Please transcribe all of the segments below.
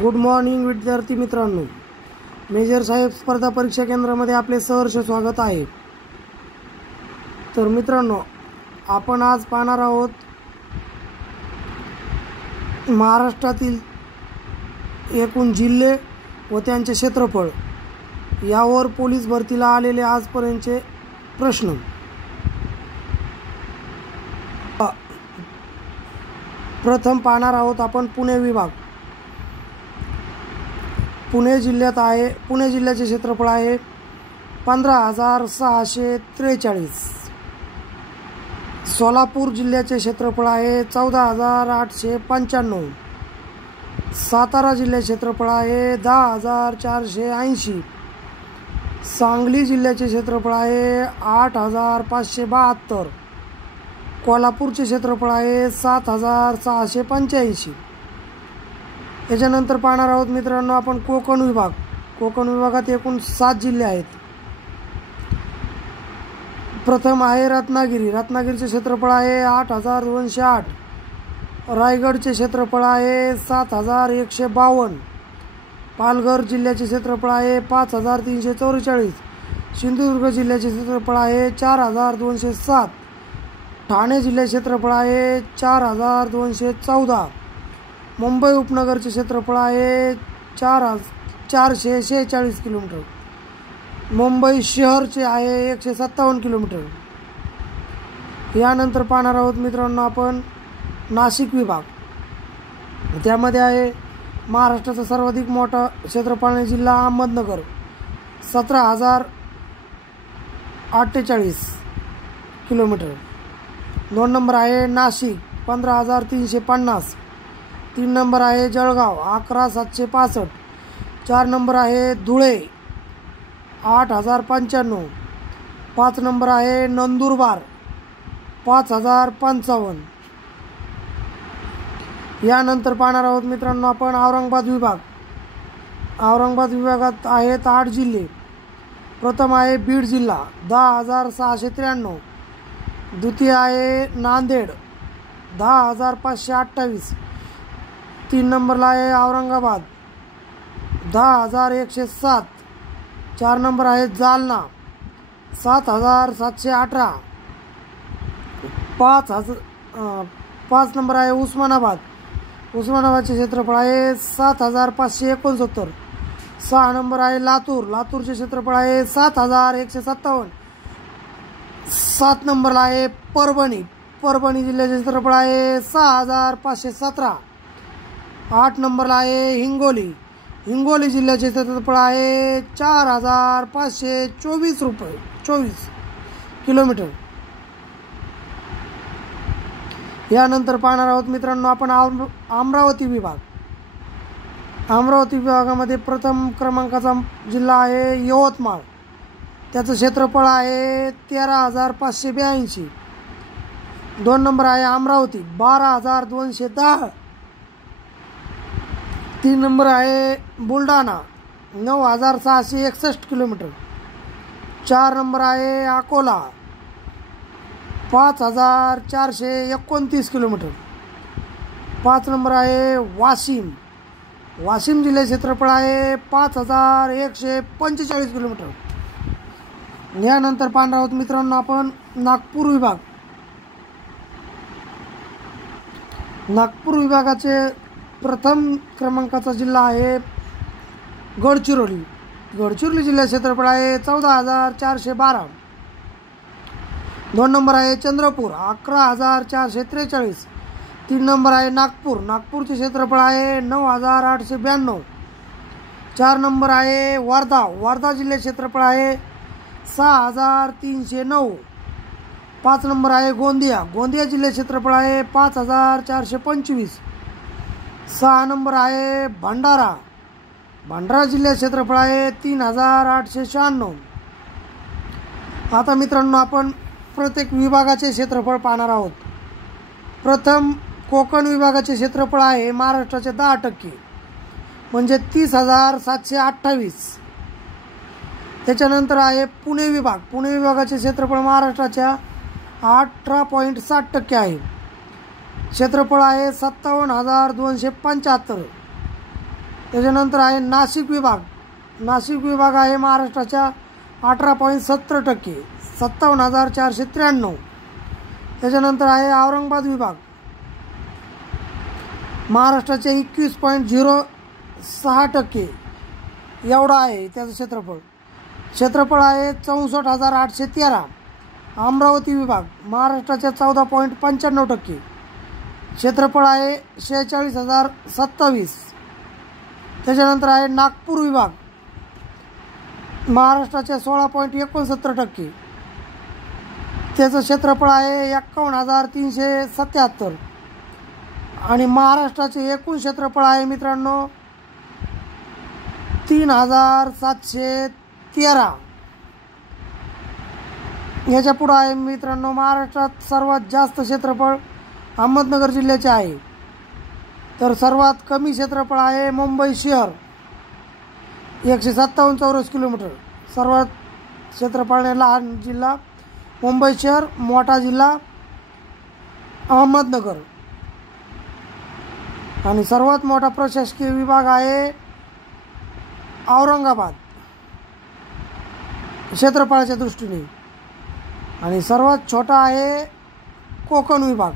Good morning विद्यार्थी मित्रांनो, major साहेब स्पर्धा परीक्षा केंद्रामध्ये आपले सहर्ष स्वागत आहे। तर मित्रांनो, आपण आज पाहणार आहोत महाराष्ट्रातील एकूण जिल्हे व त्यांचे क्षेत्रफळ यावर पोलीस भरतीला आलेले आजपर्यंतचे प्रश्न। प्रथम पाहणार आहोत आपण पुणे विभाग। पुणे जिल्ह्याचे क्षेत्रफळ आहे 15,643। सोलापूर जिल्ह्याचे क्षेत्रफळ आहे 14,895। सातारा जिल्ह्याचे क्षेत्रफळ आहे 10,480। सांगली जिल्ह्याचे क्षेत्रफळ आहे 8,572। कोल्हापूरचे क्षेत्रफळ आहे 7,685। याच्यानंतर पाहणार आहोत मित्रांनो आपण कोकण विभाग। कोकण विभागात एकूण 7 जिल्हे आहेत। प्रथम आहे रत्नागिरी। रत्नागिरीचे क्षेत्रफळ आहे 8,208। रायगडचे क्षेत्रफळ आहे 7,152। पालघर जिल्ह्याचे क्षेत्रफळ आहे 5,344। सिंधुदुर्ग जिल्ह्याचे क्षेत्रफळ आहे 4,207। ठाणे जिल्ह्याचे क्षेत्रफळ आहे 4,214। मुंबई उपनगरचे क्षेत्रफळ आहे 446 किलोमीटर। मुंबई शहरचे आहे 157 किलोमीटर। यानंतर पाहणार आहोत मित्रांनो आपण नाशिक विभाग। त्यामध्ये आहे महाराष्ट्राचा सर्वाधिक मोठा क्षेत्रफळाचा जिल्हा अहमदनगर 17,048 किलोमीटर। 2 नंबर आहे नाशिक 15,350। 3 नंबर आहे जळगाव 11,765। 4 नंबर आहे धुळे 8,095। 5 नंबर आहे नंदुरबार 5,055। यानंतर पाहणार आहोत मित्रांनो आपण औरंगाबाद विभाग। औरंगाबाद विभागात आहेत 8 जिल्हे। प्रथम आहे बीड जिल्हा 10,693। द्वितीय आहे नांदेड 10,528। 3 नंबरला आहे औरंगाबाद 10,107। 4 नंबर आहे जालना 7,718। 5 नंबर आहे उस्मानाबाद। उस्मानाबादचे क्षेत्रफळ आहे 7,569। 6 नंबर आहे लातूर। लातूरचे क्षेत्रफळ आहे 7,157। 7 नंबरला आहे परभणी। परभणी जिल्ह्याचे क्षेत्रफळ आहे 6,517। 8 नंबरला आहे हिंगोली। हिंगोली जिल्ह्याचे क्षेत्रफळ आहे 4,524 किलोमीटर। यानंतर पाहणार आहोत मित्रांनो आपण अमरावती विभाग। अमरावती विभागामध्ये प्रथम क्रमांकाचा जिल्हा आहे यवतमाळ। त्याचं क्षेत्रफळ आहे 13,582। 2 नंबर आहे अमरावती 12,210। 3 नंबर आहे बुलढाणा 9,661 किलोमीटर। 4 नंबर आहे अकोला 5,429 किलोमीटर। 5 नंबर आहे वाशिम। वाशिम जिल्ह्याचे क्षेत्रफळ आहे 5,145 किलोमीटर। यानंतर पाहणार आहोत मित्रांनो आपण नागपूर विभाग। नागपूर विभागाचे प्रथम क्रमांकाचा जिल्हा आहे गडचिरोली। गडचिरोली जिल्ह्याचे क्षेत्रफळ आहे 14,412। 2 नंबर आहे चंद्रपूर 11,443। 3 नंबर आहे नागपूर। नागपूरचे क्षेत्रफळ आहे 9,892। 4 नंबर आहे वर्धा। वर्धा जिल्ह्याचे क्षेत्रफळ आहे 6,309। 5 नंबर आहे गोंदिया। गोंदिया जिल्ह्याचे क्षेत्रफळ आहे 5,425। 6 नंबर आहे भंडारा। भंडारा जिल्ह्याचे क्षेत्रफळ आहे 3,896। आता मित्रांनो आपण प्रत्येक विभागाचे क्षेत्रफळ पाहणार आहोत। प्रथम कोकण विभागाचे क्षेत्रफळ आहे महाराष्ट्राचे 10% म्हणजे 30,728। त्याच्यानंतर आहे पुणे विभाग। पुणे विभागाचे क्षेत्रफळ महाराष्ट्राच्या 18.7% आहे। क्षेत्रफळ आहे 57,275। त्याच्यानंतर आहे नाशिक विभाग. नाशिक विभाग आहे महाराष्ट्राच्या 18.70%, 57,493. त्याच्यानंतर आहे औरंगाबाद विभाग, महाराष्ट्राचे 21.06% एवढं आहे त्याचं क्षेत्रफळ आहे 64,813. अमरावती विभाग, महाराष्ट्राच्या 14.95%, क्षेत्रफळ आहे 46,027. त्याच्यानंतर आहे नागपूर विभाग, महाराष्ट्राच्या 16.69%, त्याचं क्षेत्रफळ आहे 51,377. आणि महाराष्ट्राचे एकूण क्षेत्रफळ आहे मित्रांनो 3,713. याच्या पुढं आहे मित्रांनो, महाराष्ट्रात सर्वात जास्त क्षेत्रफळ अहमदनगर जिल्ह्याचे आहे. तर सर्वात कमी क्षेत्रफळ आहे मुंबई शहर, 157 चौरस किलोमीटर. सर्वात क्षेत्रफळाने लहान जिल्हा मुंबई शहर, मोठा जिल्हा अहमदनगर. आणि सर्वात मोठा प्रशासकीय विभाग आहे औरंगाबाद क्षेत्रफळाच्या दृष्टीने. आणि सर्वात छोटा आहे कोकण विभाग.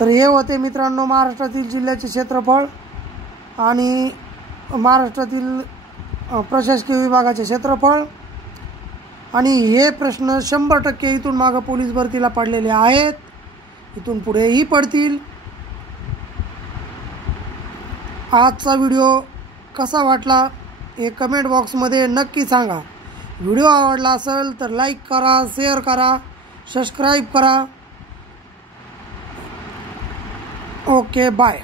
तर हे होते मित्रांनो महाराष्ट्रातील जिल्ह्याचे क्षेत्रफळ आणि महाराष्ट्रातील प्रशासकीय विभागाचे क्षेत्रफळ. आणि हे प्रश्न 100% इथून मागं पोलीस भरतीला पडलेले आहेत, इथून पुढेही पडतील. आजचा व्हिडिओ कसा वाटला हे कमेंट बॉक्समध्ये नक्की सांगा. व्हिडिओ आवडला असेल तर लाईक करा, शेअर करा, सबस्क्राईब करा. Okay, bye.